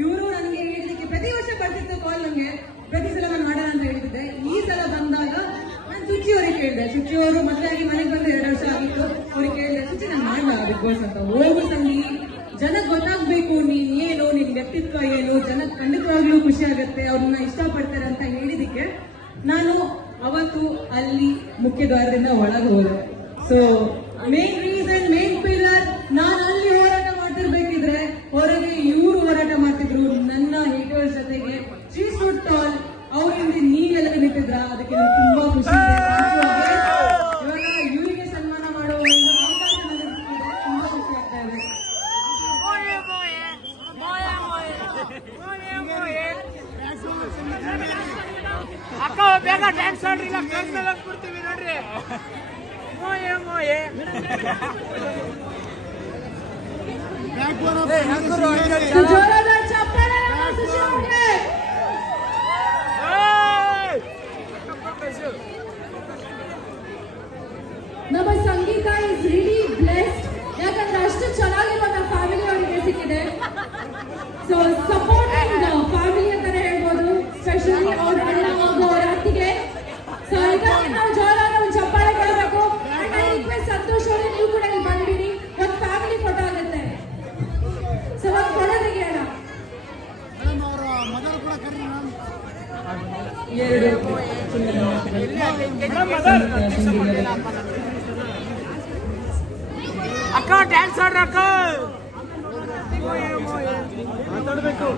ಇವರು ನನಗೆ ಹೇಳಿದಕ್ಕೆ ಪ್ರತಿ ವರ್ಷ ಬರ್ತಿತ್ತು ಕಾಲ್, ನನಗೆ ಪ್ರತಿ ಸಲ ನಾನು ಮಾಡೋಣ ಅಂತ ಹೇಳ್ತಿದ್ದೆ. ಈ ಸಲ ಬಂದಾಗ ನಾನು ಸುಚಿ ಅವ್ರಿಗೆ ಕೇಳಿದೆ. ಸುಚಿ ಅವರು ಮದುವೆ ಆಗಿ ಮನೆಗೆ ಬಂದು 2 ವರ್ಷ ಆಗಿತ್ತು. ಅವ್ರಿಗೆ ಕೇಳಿದೆ, ಸುಚಿ ನಾನು ಮಾಡಲ್ಲ ಬಿಗ್ ಬಾಸ್ ಅಂತ. ಹೋಗು ಸಂಗಿ, ಜನಕ್ಕೆ ಗೊತ್ತಾಗ್ಬೇಕು ನೀನ್ ಏನು, ನಿನ್ ವ್ಯಕ್ತಿತ್ವ ಏನು, ಜನಕ್ಕೆ ಖಂಡಿತವಾಗ್ಲೂ ಖುಷಿ ಆಗುತ್ತೆ, ಅವ್ರನ್ನ ಇಷ್ಟಪಡ್ತಾರೆ ಅಂತ ಹೇಳಿದಕ್ಕೆ ನಾನು ಅವತ್ತು ಅಲ್ಲಿ ಮುಖ್ಯ ದ್ವಾರದಿಂದ ಒಳಗೆ ಹೋದೆ. So main reason, main pillar, ನಾನು ಅಲ್ಲಿ ಹೋರಾಟ ಮಾಡ್ತಿರ್ಬೇಕಿದ್ರೆ ಹೊರಗೆ ಇವರು ಹೋರಾಟ ಮಾಡ್ತಿದ್ರು ನನ್ನ ಹೇಟರ್ಸ್ ಜೊತೆಗೆ. ಶೀ ಸ್ಟುಡ್ ಟಾಲ್. ಅವರಿಂದ ನೀವೆಲ್ಲ ನಿಂತಿದ್ರ, ಅದಕ್ಕೆ ನನಗೆ ತುಂಬಾ ಖುಷಿ ಇದೆ. ಇವಾಗ ಇವರಿಗೆ ಸನ್ಮಾನ ಮಾಡುವ ಒಂದು ಅವಕಾಶ ನನಗೆ ತುಂಬಾ ಖುಷಿ ಆಗ್ತಾ ಇದೆ. ಅಕ್ಕ ಬೇಗ ಡ್ಯಾನ್ಸ್ ಆಡ್ರಿ, ಇಲ್ಲ ಡ್ಯಾನ್ಸ್ ಹಾಕ್ಬಿಡ್ತೀವಿ ನೋಡ್ರಿ. ಮೋಯೆ ಮೋಯೆ ಜೋರಾದ ಚಪ್ಪಾಳೆ ಸುಶಿ ಅವ್ರಿಗೆ. ನಮ್ಮ ಸಂಗೀತ ಇಸ್ ರಿಯಲಿ ಬ್ಲೆಸ್ಡ್. ಯಾಕಂದ್ರೆ ಅಷ್ಟು ಚೆನ್ನಾಗಿ ನಮ್ಮ ಫ್ಯಾಮಿಲಿ ಅವರಿಗೆ ಸಿಕ್ಕಿದೆ. ಸೊ ಸಪೋರ್ಟಿಂಗ್ ಫ್ಯಾಮಿಲಿ ಅಂತಾನೆ ಹೇಳ್ಬೋದು, ಸ್ಪೆಷಲಿ ಅವ್ರ ಅಣ್ಣ ಹಾಗೂ ಅವರ ಅತ್ತಿಗೆ. ಸೊ ಇದಕ್ಕೆ ನಾವು ಜೋರಾದ ಒಂದು ಚಪ್ಪಾಳೆ ಕೊಡಬೇಕು. ಸಂತೋಷ್ ಅವರೇ, ನೀವು ಕೂಡ ಇಲ್ಲಿ ಬಂದ್ಬಿಡಿ, ಒಂದು ಫ್ಯಾಮಿಲಿ ಫೋಟೋ ಆಗುತ್ತೆ. ಸೊ ಒಂದು ಫೋಟೋ ತೆಗಿಯೋಣ. ಅಕ್ಕ ಡ್ಯಾನ್ಸ್ ಆಡ್ರಕ್ಕ ಮಾತಾಡ್ಬೇಕು.